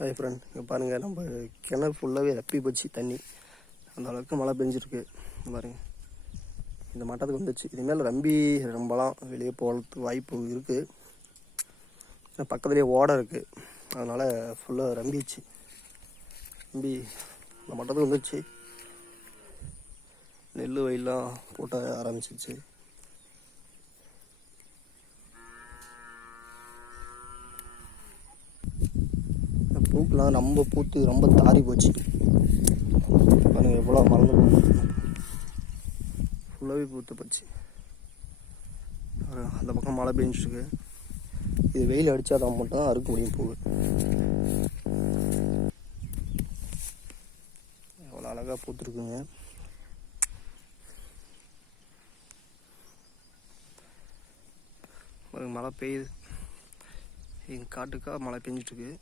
Hi friend, இங்கே பாருங்கள், நம்ம கிணறு ஃபுல்லாகவே ரப்பி போச்சு தண்ணி. அந்த அளவுக்கு மழை பெஞ்சிருக்கு. பாருங்கள், இந்த மட்டத்துக்கு வந்துச்சு. இதுமாதிரி ரம்பி ரொம்பலாம் வெளியே போகிறதுக்கு வாய்ப்பு இருக்குது. பக்கத்துலேயே ஓடை இருக்குது, அதனால் ஃபுல்லாக ரம்பிச்சு. ரம்பி இந்த மட்டத்துக்கு வந்துச்சு. நெல் வயல்லாம் போட்ட ஆரம்பிச்சிச்சு. பூக்கெலாம் ரொம்ப பூத்து ரொம்ப தாரி போச்சு. பாருங்கள் எவ்வளோ மறந்து போச்சு, ஃபுல்லாகவே பூத்து போச்சு. அந்த பக்கம் மழை பெஞ்சிருக்கு. இது வெயில் அடித்தா தான் மட்டும் தான் அறுக்க முடியும் பூ. எவ்வளோ அழகாக பூத்துருக்குங்க. மழை பெய்யுது, எங்கள் காட்டுக்கா மழை பெஞ்சிட்ருக்கு.